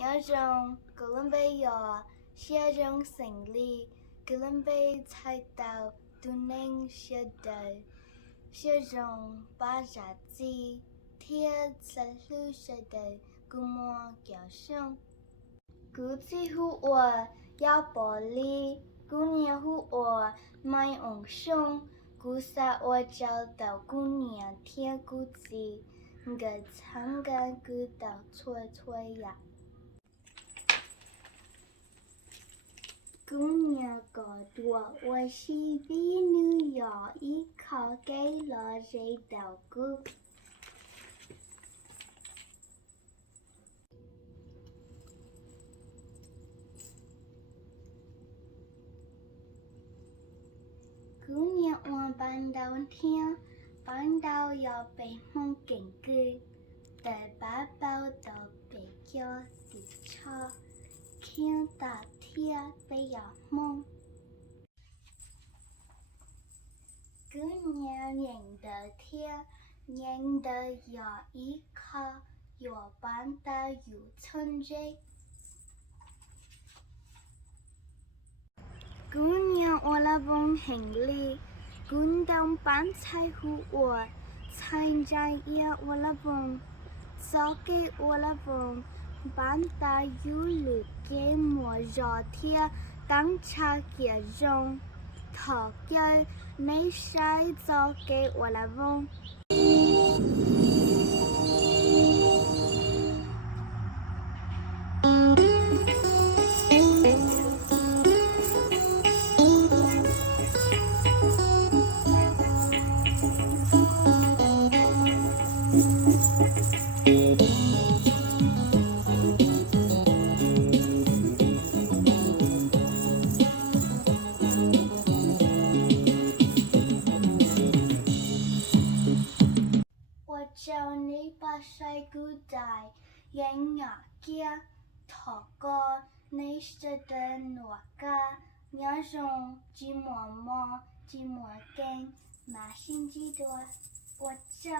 有种哥伦比亚是种胜利，哥伦比亚到都能学到，是种把杂志贴在路上的古么教训。古之户我要玻璃，古年户我买红熊，古啥我找到古年天古字，个参加古到吹呀。古年个多，我是比纽约一靠给了谁到古。古年我搬到天，搬到要被梦境居，在爸爸到被叫的车，看大天被要梦。古年人的天，人的要依靠，要搬到有存在。古年我拉帮行李，古当搬菜户我，参加也我拉帮，早给我拉帮，搬到有路给莫热天，当茶给用，头给没晒早给我拉帮。我叫你把晒古代，人牙给头个你是的哪个？那种寂寞寂寞根，马上知道我叫。